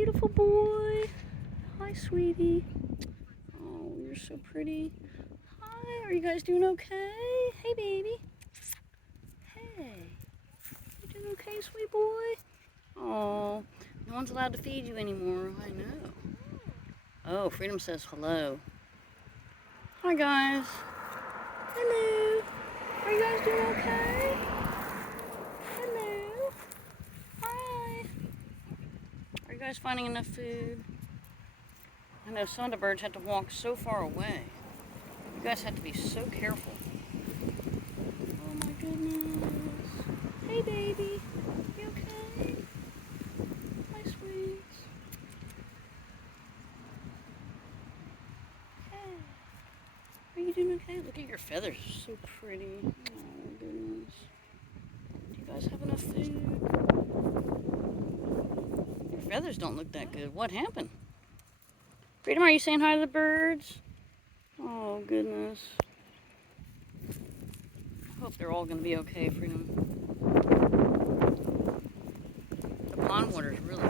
beautiful boy. Hi, sweetie. Oh, you're so pretty. Hi, are you guys doing okay? Hey, baby. Hey, you doing okay, sweet boy? Oh, no one's allowed to feed you anymore. I know. Oh, Freedom says hello. Hi, guys. Hello. Are you guys doing okay? Hello. Hi. Are you guys finding enough food? I know some of the birds have to walk so far away. You guys have to be so careful. Oh my goodness. Hey, baby. You okay? Hi, sweets. Hey. Are you doing okay? Look at your feathers. So pretty. Oh, goodness. Do you guys have enough food? Your feathers don't look that good. What happened? Freedom, are you saying hi to the birds? Oh, goodness. I hope they're all going to be okay, Freedom. The pond water is really